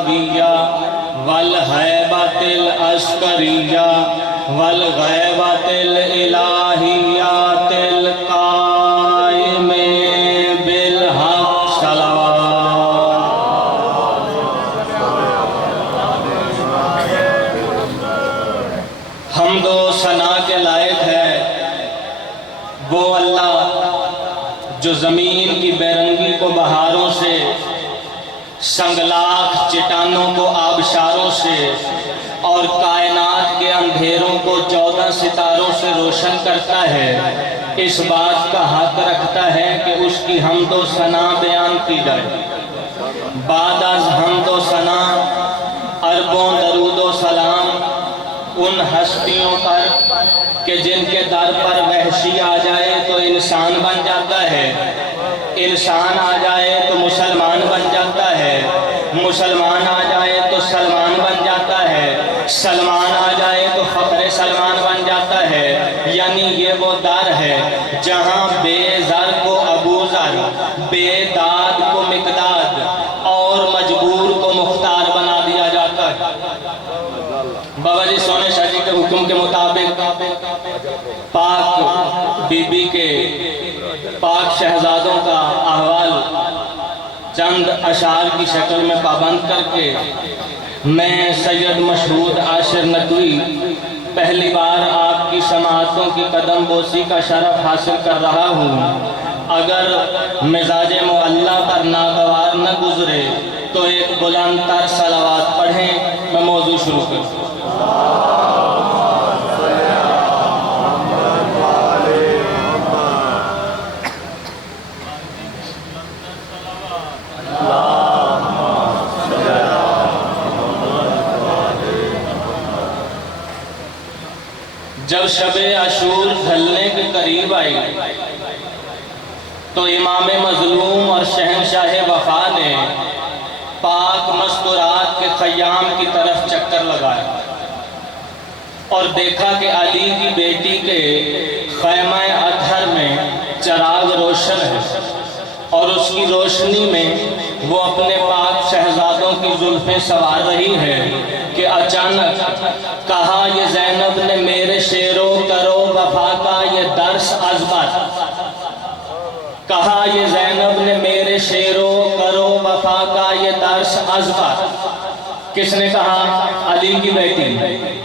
النبویہ والہیبۃ العسکریہ والغیبۃ الالہیات القائم بالحق صلوات۔ حمد و ثنا کے لائق ہے وہ اللہ جو زمین کی بے رنگی کو بہاروں سے، سنگلاخ چٹانوں کو آبشاروں سے اور کائنات کے اندھیروں کو 14 ستاروں سے روشن کرتا ہے، اس بات کا حق رکھتا ہے کہ اس کی حمد و ثنا بیان کی جائے۔ بعد از حمد و ثنا اربوں درود و سلام ان ہستیوں پر کہ جن کے در پر وحشی آ جائے تو انسان بن جاتا ہے، انسان آ جائے تو مسلمان بن جاتا ہے، مسلمان آ جائے تو سلمان بن جاتا ہے، سلمان آ جائے تو فخر سلمان بن جاتا ہے۔ یعنی یہ وہ در ہے جہاں بے زر کو ابو زر، بے داد کو مقداد اور مجبور کو مختار بنا دیا جاتا ہے۔ بابا جی سونے شاہ جی کے حکم کے مطابق پاک بی بی کے پاک شہزادوں کا احوال چند اشعار کی شکل میں پابند کر کے میں سید مشہود عاشر ندوی پہلی بار آپ کی سماعتوں کی قدم بوسی کا شرف حاصل کر رہا ہوں۔ اگر مزاج معلّہ پر ناگوار نہ گزرے تو ایک بلند تر صلوات پڑھیں، میں موضوع شروع کروں۔ جب شب عاشور ڈھلنے کے قریب آئی تو امام مظلوم اور شہنشاہ وفا نے پاک مستورات کے خیام کی طرف چکر لگایا اور دیکھا کہ علی کی بیٹی کے خیمہ اطہر میں چراغ روشن ہے اور اس کی روشنی میں وہ اپنے پاک شہزادوں کی زلفیں سنوار رہی ہے کہ اچانک کہا یہ زینب نے میرے شیرو کرو وفا کا یہ درس ازبر، کہا یہ زینب نے میرے شیرو کرو وفا کا یہ درس ازبر۔ کس نے کہا؟ علی کی بیٹی۔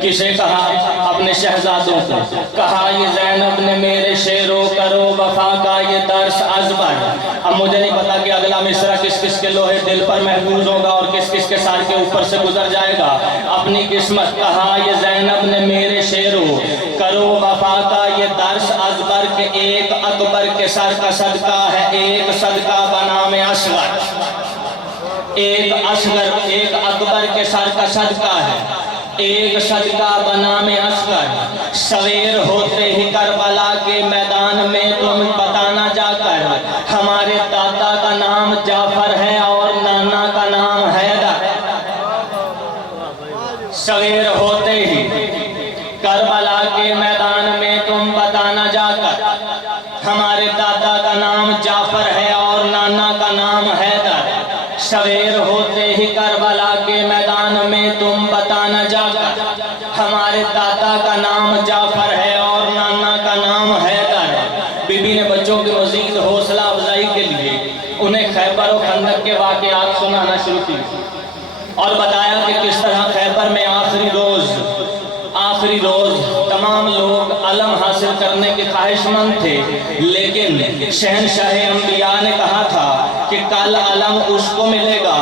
کسے کہا؟ اپنے شہزادوں کو۔ کہا یہ زینب نے میرے شیرو کرو وفا کا یہ درس ازبر۔ اب مجھے نہیں پتا کہ اگلا مصرع کس کس کے لوہے دل پر محفوظ ہوگا اور کس کس کے سار کے اوپر سے گزر جائے گا۔ اپنی قسمت۔ کہا یہ زینب نے میرے شیرو کرو وفا کا یہ درس ازبر کہ ایک اکبر کے سر کا صدقہ ہے ایک صدقہ بنام اصغر، ایک اصغر ایک اکبر کے سر کا صدقہ ہے ایک صدقہ بنام اصغر۔ سویر ہوتے ہی کربلا کے میدان میں تم بتانا جا کر ہمارے دادا کا نام جعفر ہے اور نانا کا نام حیدر۔ سویر ہوتے ہی کربلا کے میدان میں تم بتانا جا کر ہمارے دادا کا نام جعفر ہے اور نانا کا نام حیدر۔ سویر ہوتے ہی کربلا کے میدان میں تم بتانا جا کر ہمارے دادا کا نام جعفر ہے اور نانا کا نام حیدر۔ بی بی نے بچوں کی مزید حوصلہ افزائی کے لیے انہیں خیبر و خندق کے واقعات سنانا شروع کی اور بتایا کہ کس طرح خیبر میں آخری روز تمام لوگ علم حاصل کرنے کے خواہش مند تھے، لیکن شہنشاہ انبیاء نے کہا تھا کہ کل علم اس کو ملے گا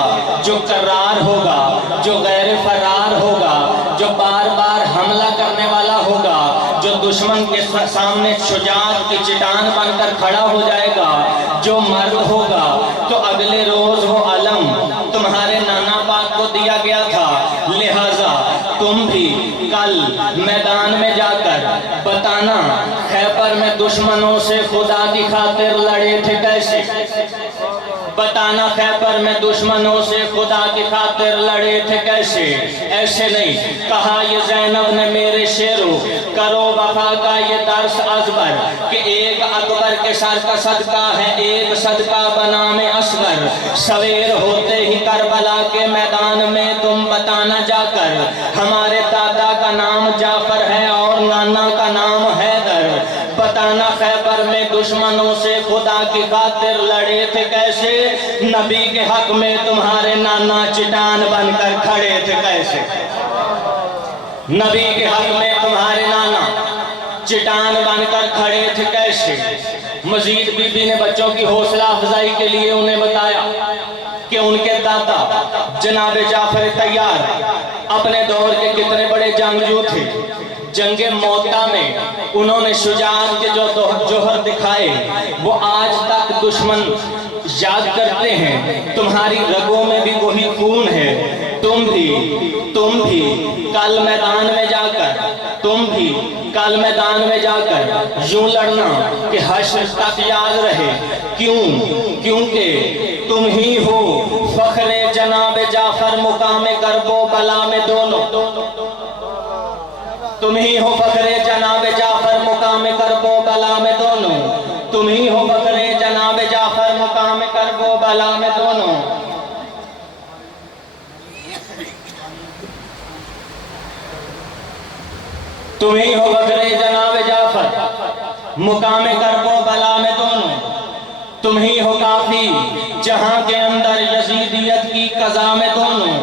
جو قرار ہوگا، جو غیر فرار ہوگا، جو بار بار حملہ کرنے والا ہوگا، جو دشمن کے سامنے شجاعت کی چٹان بن کر کھڑا ہو جائے گا، جو مرد ہوگا۔ تو اگلے روز وہ علم تمہارے نانا پاک کو دیا گیا تھا، لہٰذا تم بھی کل میدان میں جا کر بتانا خیبر میں دشمنوں سے خدا کی خاطر لڑے تھے کیسے، بتانا خیبر میں دشمنوں سے خدا کی خاطر لڑے تھے کیسے، ایسے نہیں۔ کہا یہ زینب نے میرے شیرو کرو وفا کا یہ درس ازبر کہ ایک اکبر بکر کے سر کا صدقہ ہے ایک صدقہ بنام اصغر، سویر ہوتے ہی کربلا کے میدان میں تم بتانا جا کر، ہمارے دادا کا نام جعفر ہے اور نانا کا نام حیدر، بتانا خیبر میں دشمنوں سے خدا کی خاطر لڑے تھے کیسے، نبی کے حق میں تمہارے نانا چٹان بن کر کھڑے تھے کیسے، نبی کے حق میں تمہارے نانا چٹان بن کر کھڑے تھے کیسے۔ مزید بی بی نے بچوں کی حوصلہ افزائی کے لیے انہیں بتایا کہ ان کے دادا جناب جعفر طیار اپنے دور کے کتنے بڑے جنگجو تھے، جنگ موتا میں انہوں نے شجاعت کے جو جوہر دکھائے وہ آج تک دشمن یاد کرتے ہیں، تمہاری رگوں میں بھی وہی خون ہے، تم بھی کل میدان میں جا کر یوں لڑنا کہ حشر تک یاد رہے، کیونکہ تم ہی ہو فخر جناب جعفر مقام کرب و بلا میں دونوں، تم ہی ہو فخر جناب جعفر مقام کرب و بلا میں دونوں، تم ہی ہو فخر جناب جعفر مقام کرب و بلا میں دونوں، تم ہی ہو فخر جناب جعفر مقام کرب و بلا میں دونوں، تم ہی ہو کافی جہاں کے اندر یزیدیت کی قضا میں دونوں،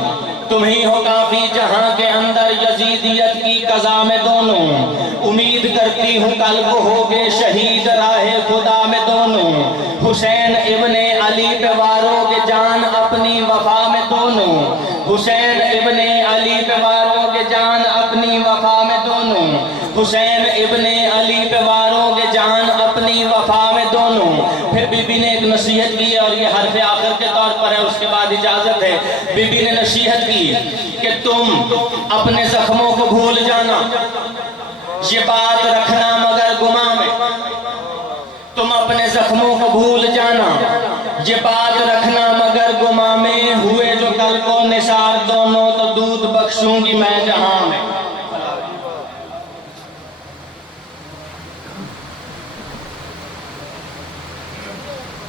تم ہی ہو کافی جہاں کے اندر یزیدیت کی قضا میں دونوں، امید کرتی ہوں کل کو ہوگے شہید راہ خدا میں دونوں، حسین ابن علی پہ وارو گے جان اپنی وفا میں دونوں، حسین ابن علی پہ وارو گے جان اپنی وفا میں دونوں، حسین ابن علی پہ وارو گے جان اپنی وفا میں دونوں۔ پھر بی بی نے ایک نصیحت کی اور یہ حرف آخر کے طور پر ہے، اس کے بعد اجازت ہے۔ بی بی نے نصیحت کی کہ تم اپنے زخموں کو بھول جانا، یہ بات رکھنا مگر گماں میں، تم اپنے زخموں کو بھول جانا، یہ بات رکھنا مگر گماں میں، ہوئے جو کل کو نثار دونوں تو دودھ بخشوں گی میں جہاں